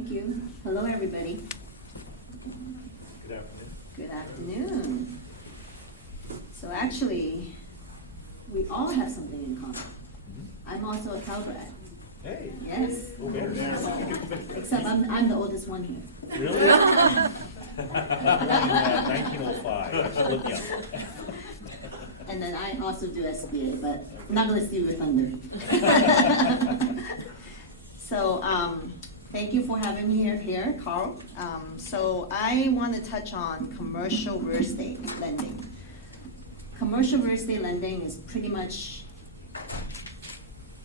Thank you. Hello, everybody. Good afternoon. Good afternoon. So actually, we all have something in common. I'm also a Cal grad. Hey. Yes. Oh, better. Except I'm the oldest one here. Really? 1905. I should look you up. And then I also do SBA, but I'm not going to steal your thunder. So thank you for having me here, KARL. So I want to touch on commercial real estate lending. Commercial real estate lending is pretty much,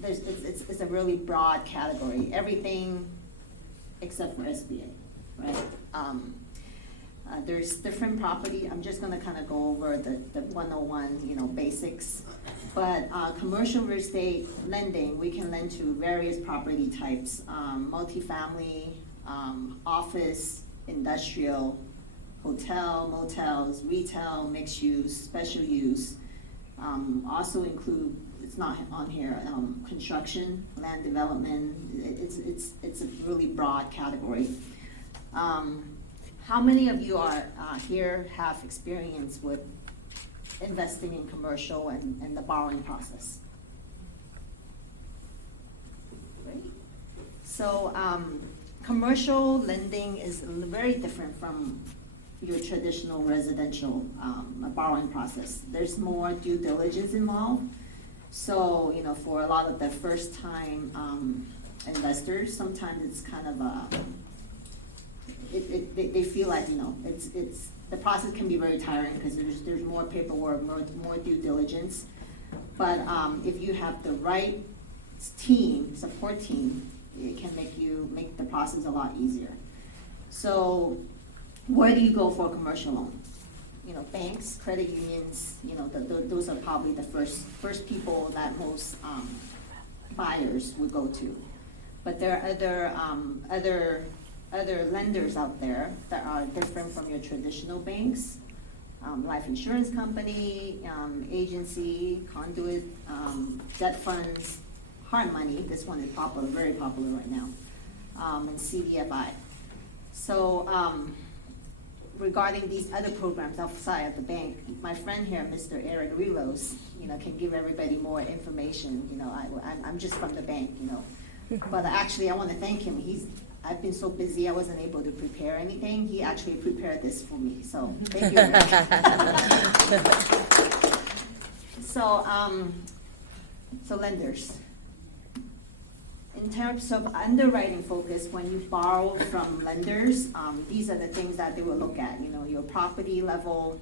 it's a really broad category. Everything except for SBA, right? There's different property. I'm just gonna kind of go over the 101, basics. But commercial real estate lending, we can lend to various property types, multifamily, office, industrial, hotel, motels, retail, mixed use, special use. Also include, it's not on here, construction, land development. It's a really broad category. How many of you are here have experience with investing in commercial and the borrowing process? Great. So commercial lending is very different from your traditional residential borrowing process. There's more due diligence involved. So, for a lot of the first time investors, sometimes it's kind of they feel like, it's the process can be very tiring because there's more paperwork, more due diligence. But if you have the right team, support team, it can make the process a lot easier. So where do you go for a commercial loan? Banks, credit unions, those are probably the first people that most buyers would go to. But there are other lenders out there that are different from your traditional banks. Life insurance company, agency, conduit, debt funds, hard money. This one is popular, very popular right now, and CDFI. So regarding these other programs outside of the bank, my friend here, Mr. Eric Relos, can give everybody more information. I'm just from the bank, But actually, I want to thank him. I've been so busy, I wasn't able to prepare anything. He actually prepared this for me, so thank you, Eric. So lenders. In terms of underwriting focus, when you borrow from lenders, these are the things that they will look at. Your property level,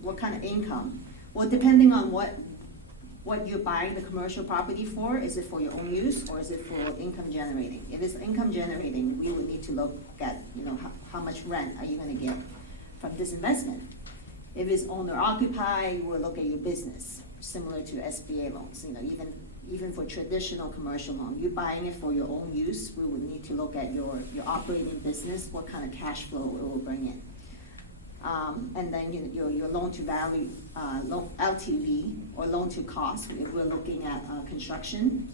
what kind of income. Well, depending on what you're buying the commercial property for, is it for your own use or is it for income generating? If it's income generating, we would need to look at, how much rent are you going to get from this investment. If it's owner occupied, we'll look at your business, similar to SBA loans. Even for traditional commercial loan, you're buying it for your own use, we would need to look at your operating business, what kind of cash flow it will bring in. And then your loan to value, LTV or loan to cost. If we're looking at construction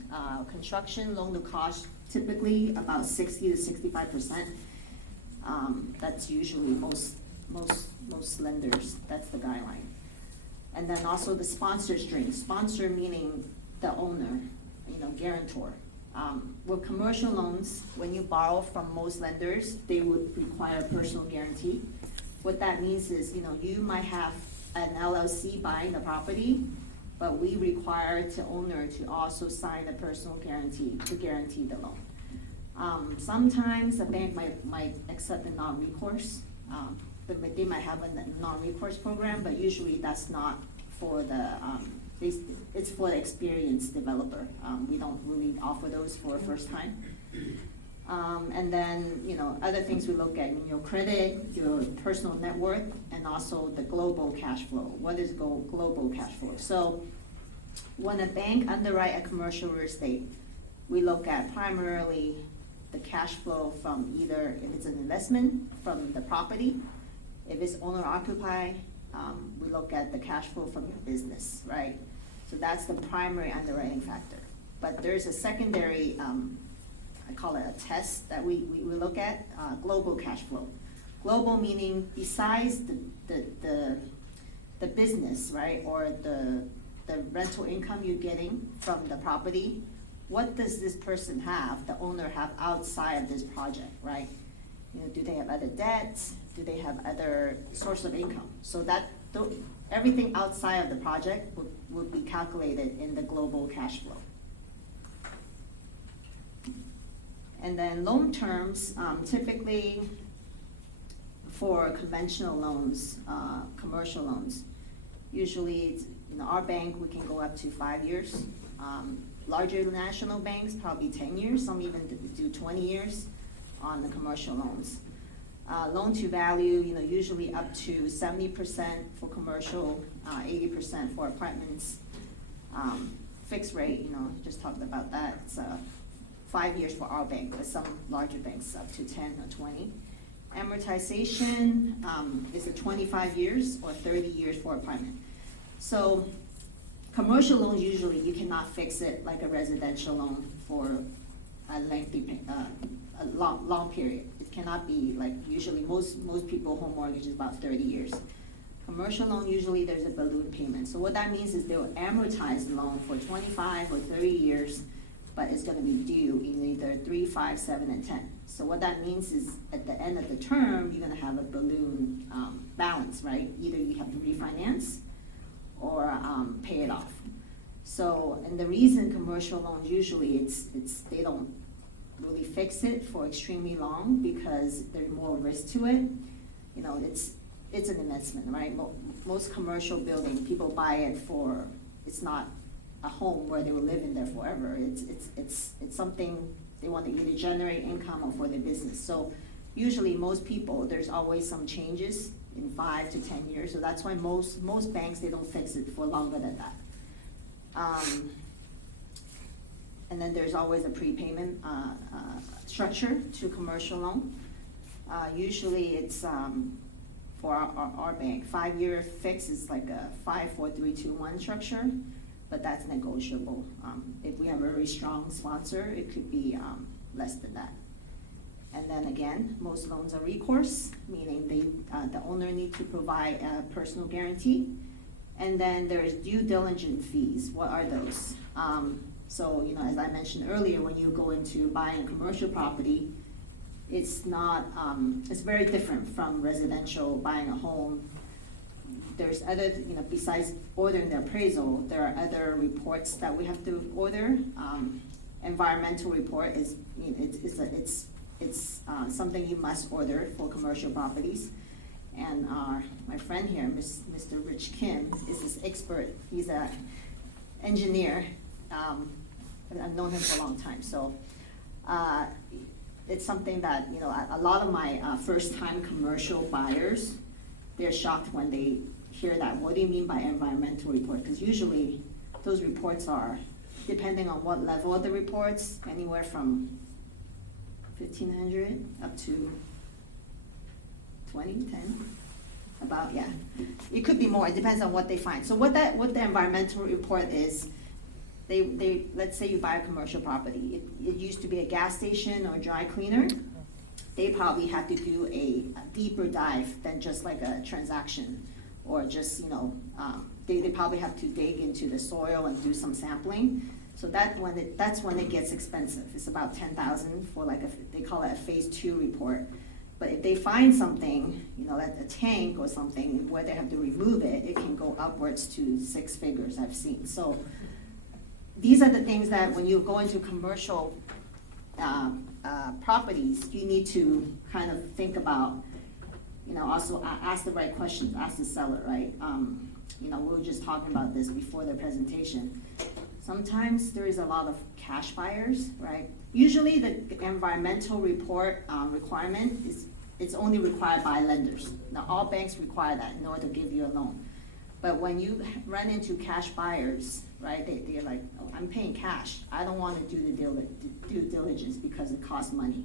loan to cost typically about 60 to 65%. That's usually most lenders. That's the guideline. And then also the sponsor string. Sponsor meaning the owner, guarantor. With commercial loans, when you borrow from most lenders, they would require a personal guarantee. What that means is, you might have an LLC buying the property, but we require the owner to also sign a personal guarantee to guarantee the loan. Sometimes a bank might accept a non-recourse. They might have a non-recourse program, but usually that's not for the, it's for the experienced developer. We don't really offer those for a first time. And then, other things we look at, your credit, your personal net worth, and also the global cash flow. What is global cash flow? So when a bank underwrite a commercial real estate, we look at primarily the cash flow from either, if it's an investment, from the property. If it's owner occupied, we look at the cash flow from your business, right? So that's the primary underwriting factor. But there's a secondary I call it a test that we look at, global cash flow. Global meaning besides the business, right, or the rental income you're getting from the property, what does this person have, the owner have outside of this project, right? You know, do they have other debts? Do they have other source of income? So that everything outside of the project would be calculated in the global cash flow. And then loan terms, typically for conventional loans, commercial loans, usually it's, in our bank we can go up to 5 years. Larger national banks probably 10 years, some even do 20 years on the commercial loans. Loan to value, you know, usually up to 70% for commercial, 80% for apartments. Fixed rate, you know, just talked about that. It's 5 years for our bank, but some larger banks up to 10 or 20. Amortization is 25 years or 30 years for apartment. So commercial loans, usually you cannot fix it like a residential loan for a lengthy, a long period. It cannot be like, usually most people home mortgage is about 30 years. Commercial loan, usually there's a balloon payment. So what that means is they'll amortize the loan for 25 or 30 years, but it's gonna be due in either 3, 5, 7, and 10. So what that means is at the end of the term, you're gonna have a balloon balance, right? Either you have to refinance or pay it off. So, and the reason commercial loans, usually it's they don't really fix it for extremely long because there's more risk to it. You know, it's an investment, right? Most commercial building, people buy it for, it's not a home where they will live in there forever. It's something they want to either generate income or for their business. So usually most people, there's always some changes in 5 to 10 years. So that's why most banks, they don't fix it for longer than that. And then there's always a prepayment structure to commercial loan. Usually it's for our bank, 5-year fix is like a 5, 4, 3, 2, 1 structure, but that's negotiable. If we have a very strong sponsor, it could be less than that. And then again, most loans are recourse, meaning the owner needs to provide a personal guarantee. And then there's due diligence fees. What are those? So, you know, as I mentioned earlier, when you go into buying a commercial property, it's not, it's very different from residential buying a home. There's other, you know, besides ordering the appraisal, there are other reports that we have to order. Environmental report is, you know, it's something you must order for commercial properties. And my friend here, Mr. Rich Kim, is this expert. He's an engineer. I've known him for a long time. So it's something that, you know, a lot of my first-time commercial buyers, they're shocked when they hear that. What do you mean by environmental report? Because usually those reports are, depending on what level of the reports, anywhere from 1,500 up to 20, 10, about, yeah. It could be more, it depends on what they find. So what the environmental report is, they let's say you buy a commercial property. It used to be a gas station or dry cleaner. They probably have to do a deeper dive than just like a transaction, or just, you know, they probably have to dig into the soil and do some sampling. So that's when it gets expensive. It's about $10,000 for like they call it a phase 2 report. But if they find something, you know, like a tank or something where they have to remove it, it can go upwards to 6 figures, I've seen. So these are the things that when you go into commercial properties, you need to kind of think about, you know, also ask the right questions, ask the seller, right? You know, we were just talking about this before the presentation. Sometimes there is a lot of cash buyers, right? Usually the environmental report requirement it's only required by lenders. Now all banks require that in order to give you a loan. But when you run into cash buyers, right, they're like, oh, I'm paying cash. I don't want to do the due diligence because it costs money.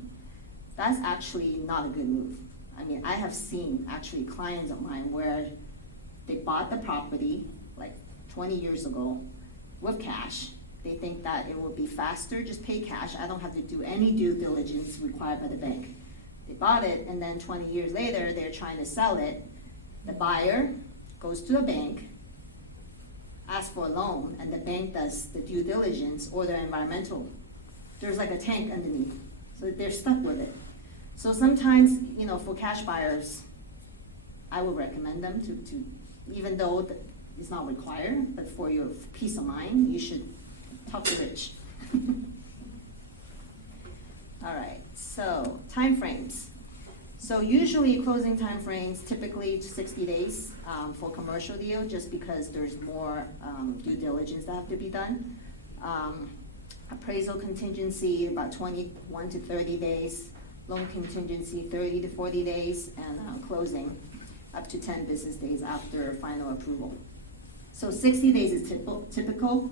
That's actually not a good move. I mean, I have seen actually clients of mine where they bought the property like 20 years ago with cash, They think that it will be faster, just pay cash, I don't have to do any due diligence required by the bank. They bought it, and then 20 years later, they're trying to sell it. The buyer goes to a bank, asks for a loan, and the bank does the due diligence or the environmental. There's like a tank underneath, so they're stuck with it. So sometimes, you know, for cash buyers, I would recommend them to even though it's not required, but for your peace of mind, you should talk to Rich. All right, so timeframes. So usually closing timeframes, typically 60 days for commercial deal, just because there's more due diligence that have to be done. Appraisal contingency, about 21 to 30 days. Loan contingency, 30 to 40 days, and closing up to 10 business days after final approval. So 60 days is typical.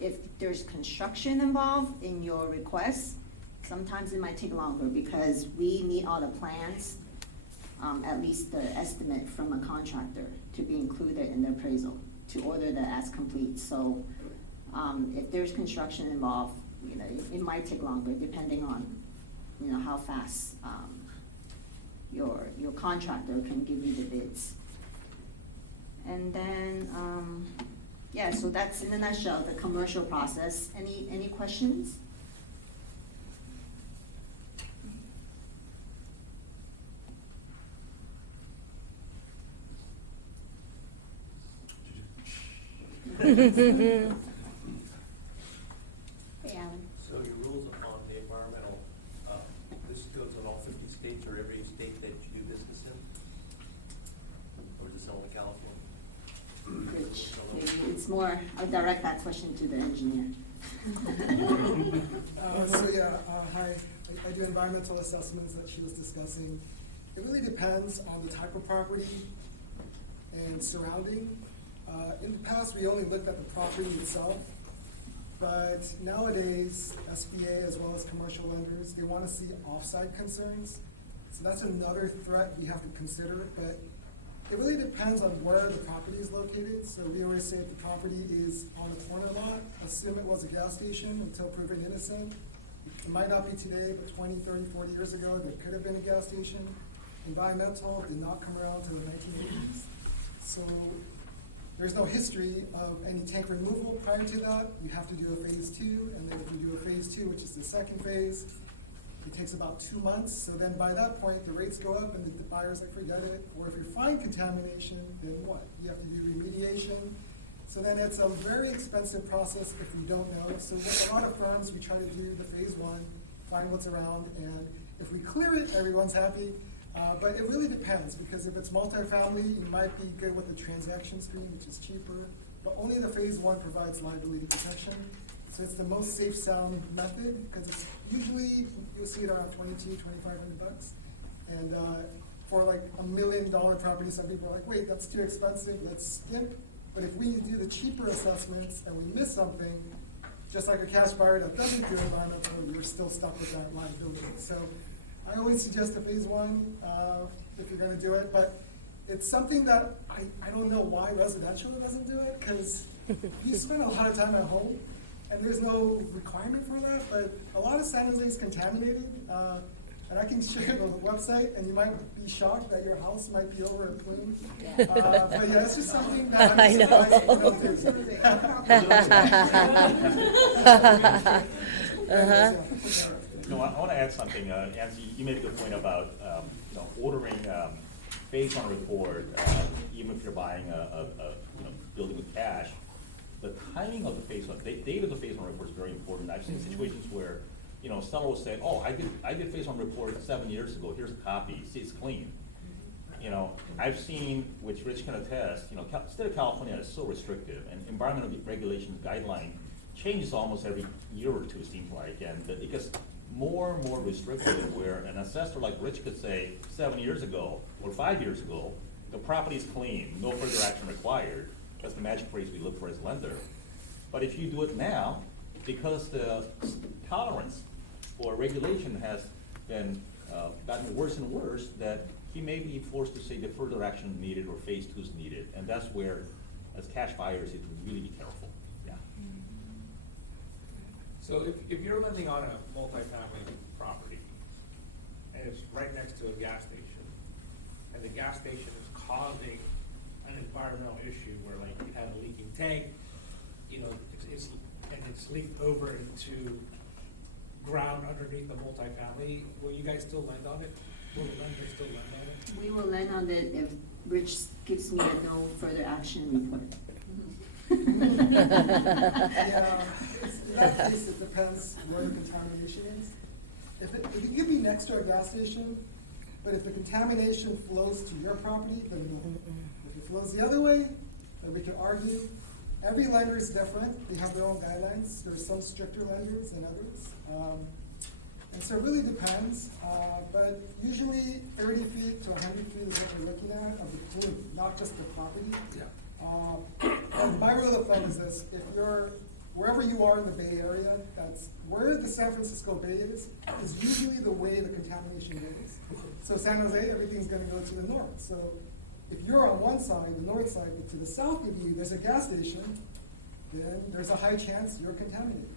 If there's construction involved in your request, sometimes it might take longer because we need all the plans, at least the estimate from a contractor to be included in the appraisal to order the as complete. So if there's construction involved, you know, it might take longer depending on, you know, how fast your contractor can give you the bids. And then, yeah, so that's in a nutshell the commercial process. Any questions? Hey, Alan. So your rules on the environmental, this goes in all 50 states or every state that you do business in? Or is this only California? Rich, maybe it's more, I'll direct that question to the engineer. Hi, I do environmental assessments that she was discussing. It really depends on the type of property and surrounding. In the past, we only looked at the property itself, but nowadays, SBA as well as commercial lenders, they want to see off-site concerns. So that's another threat we have to consider, but it really depends on where the property is located. So we always say if the property is on a corner lot, assume it was a gas station until proven innocent. It might not be today, but 20, 30, 40 years ago, there could have been a gas station. Environmental did not come around until the 1980s. So there's no history of any tank removal prior to that. You have to do a phase 2, and then if you do a phase 2, which is the second phase, it takes about 2 months. So then by that point, the rates go up and the buyer's like, forget it. Or if you find contamination, then what? You have to do remediation. So then it's a very expensive process if you don't know. So with a lot of firms, we try to do the phase 1, find what's around, and if we clear it, everyone's happy. But it really depends, because if it's multifamily, you might be good with the transaction screen, which is cheaper, but only the phase 1 provides liability protection. So it's the most safe sound method, because it's usually, you'll see it around $2,200, $2,500. And for like $1 million property, some people are like, wait, that's too expensive, let's skip. But if we do the cheaper assessments and we miss something, just like a cash buyer that doesn't do environmental, we're still stuck with that liability. So I always suggest a phase 1 if you're going to do it, but it's something that I don't know why residential doesn't do it, because you spend a lot of time at home, and there's no requirement for that, but a lot of San Jose is contaminated, and I can share the website, and you might be shocked that your house might be over a plume. But yeah, it's just something that I know. No, I want to add something. Nancy, you made a good point about ordering phase 1 report, even if you're buying a building with cash. The timing of the phase 1, date of the phase 1 report is very important. I've seen situations where seller will say, "Oh, I did phase 1 report 7 years ago. Here's a copy. See, it's clean." I've seen, which Rich can attest, state of California is so restrictive, and environmental regulations guideline changes almost every year or two, it seems like, and it gets more and more restrictive, where an assessor like Rich could say 7 years ago or 5 years ago, the property is clean, no further action required. That's the magic phrase we look for as a lender. But if you do it now, because the tolerance for regulation has been gotten worse and worse, that he may be forced to say that further action needed or phase 2 is needed. And that's where, as cash buyers, you have to really be careful. Yeah. So if you're lending on a multifamily property, and it's right next to a gas station, and the gas station is causing an environmental issue where like you had a leaking tank, you know, it's leaked over into ground underneath the multifamily, will you guys still lend on it? Will the lender still lend on it? We will lend on it if Rich gives me a no further action report. Yeah, in that case, it depends where the contamination is. If it could be next to a gas station, but if the contamination flows to your property, then no. If it flows the other way, then we can argue. Every lender is different. They have their own guidelines. There's some stricter lenders than others. And so it really depends, but usually 30 feet to 100 feet is what we're looking at of the plume, not just the property. And my rule of thumb is this: if you're wherever you are in the Bay Area, that's where the San Francisco Bay is usually the way the contamination goes. So San Jose, everything's going to go to the north. So if you're on one side, the north side, but to the south of you, there's a gas station, then there's a high chance you're contaminated.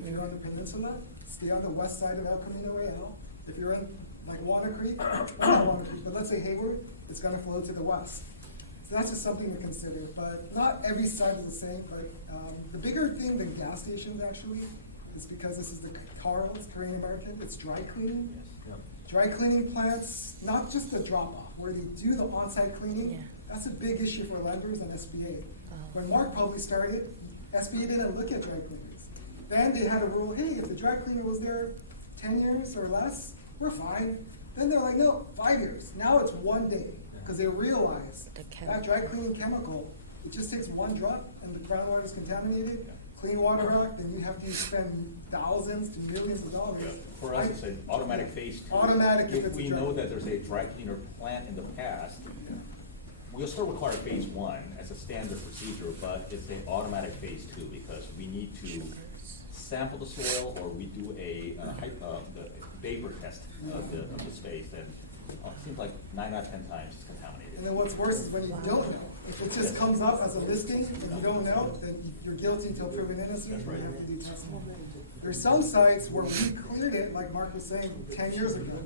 If you're on the peninsula, stay on the west side of El Camino Real. If you're in like Walnut Creek, not Walnut Creek, but let's say Hayward, it's going to flow to the west. So that's just something to consider. But not every side is the same. But the bigger thing than gas stations actually is because this is the KARL, it's Korean American. It's dry cleaning. Yep. Dry cleaning plants, not just the drop off, where they do the on-site cleaning. Yeah. That's a big issue for lenders and SBA. When Mark probably started, SBA didn't look at dry cleaners. Then they had a rule, hey, if the dry cleaner was there 10 years or less, we're fine. Then they're like, no, 5 years. Now it's 1 day, because they realize that dry cleaning chemical, it just takes one drop and the groundwater is contaminated. Clean Water Act, then you have to spend thousands to millions of dollars. Yeah. For us, it's an automatic phase two. Automatic if If it's a we dry know cleaner. that there's a dry cleaner plant in the past, we'll still require phase one as a standard procedure, but it's an automatic phase two because we need to sample the soil or we do the vapor test of the space, and it seems like 9 out of 10 times it's contaminated. And then what's worse is when you don't know. If it just comes up as a listing and you don't know, then you're guilty until proven innocent. That's right. You have to do testing. There's some sites where we cleared it, like Mark was saying, 10 years ago.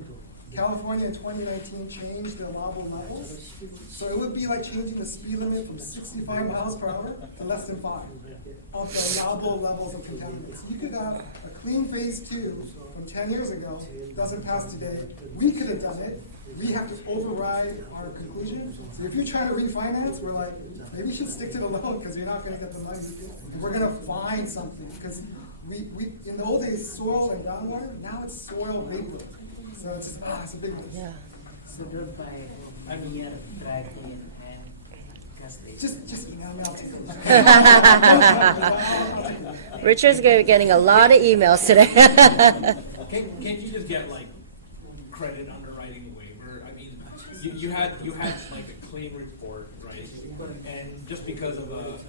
California in 2019 changed the allowable levels. So it would be like changing the speed limit from 65 miles per hour to less than 5 of the allowable levels of contaminants. You could have a clean phase 2 from 10 years ago, doesn't pass today. We could have done it. We have to override our conclusion. So if you're trying to refinance, we're like, maybe you should stick to the loan because you're not going to get the money. And we're going to find something because we in the old days, soil and groundwater, now it's soil vapor. So it's a big one. Yeah. So don't buy near dry clean and gas station. Just email me out to you. Richard's gonna be getting a lot of emails today. Can't you just get like credit underwriting waiver? I mean, you had like a clean report, right? And just because of a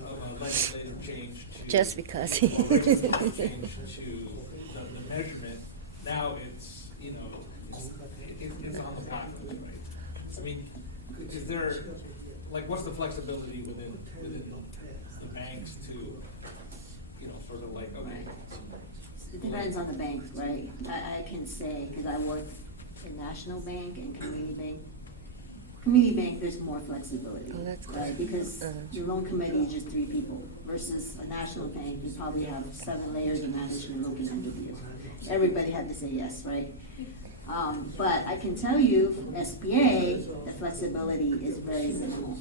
legislative change to Just because. legislative change to the measurement, now it's, you know, it's on the pathway, right? I mean, is there, like, what's the flexibility within the banks to, you know, sort of like, okay. It depends on the bank, right? I can say, because I work in National Bank and Community Bank. Community Bank, there's more flexibility, Oh, that's good. right? Because your loan committee is just 3 people versus a National Bank, you probably have 7 layers of management looking under you. Everybody had to say yes, right? But I can tell you, SBA, the flexibility is very minimal.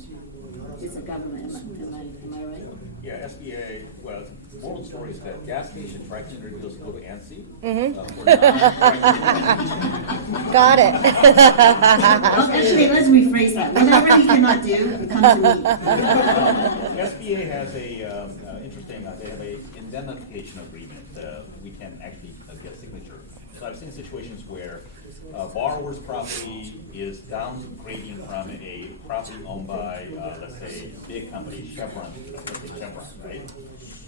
It's a government, am I right? Yeah, SBA, well, the moral story is that gas station dry cleaner deals go to ANSI. Got it. Well, actually, let's rephrase that. Whatever you cannot do, it comes to me. SBA has interesting, they have a indemnification agreement. We can actually get a signature. So I've seen situations where borrower's property is downgrading from a property owned by, let's say, big company, Chevron, right?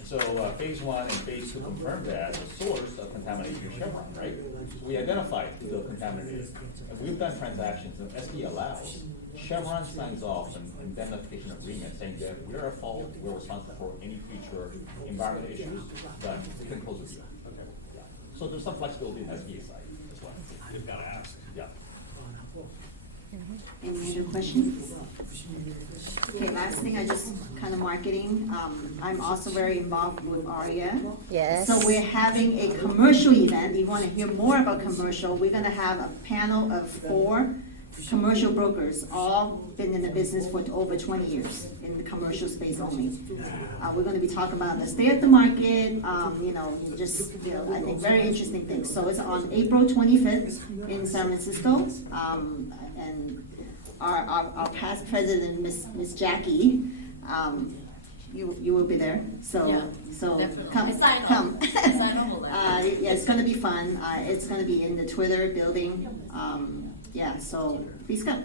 So phase 1 and phase 2 confirm that the source of contamination is Chevron, right? So we identified who the contaminant is. And we've done transactions and SBA allows. Chevron signs off an indemnification agreement saying that we're at fault, we're responsible for any future environmental issues, but we can close the deal. So there's some flexibility in the SBA side as well. You've got to ask. Yeah. Any other questions? Okay, last thing, I just kind of marketing. I'm also very involved with ARIA. Yes. So we're having a commercial event. You want to hear more about commercial, we're going to have a panel of 4 commercial brokers, all been in the business for over 20 years in the commercial space only. We're going to be talking about the state of the market, I think very interesting things. So it's on April 25th in San Francisco. And our past president, Miss Jackie, you will be there. So come. Yeah, it's going to be fun. It's going to be in the Twitter building. So please come.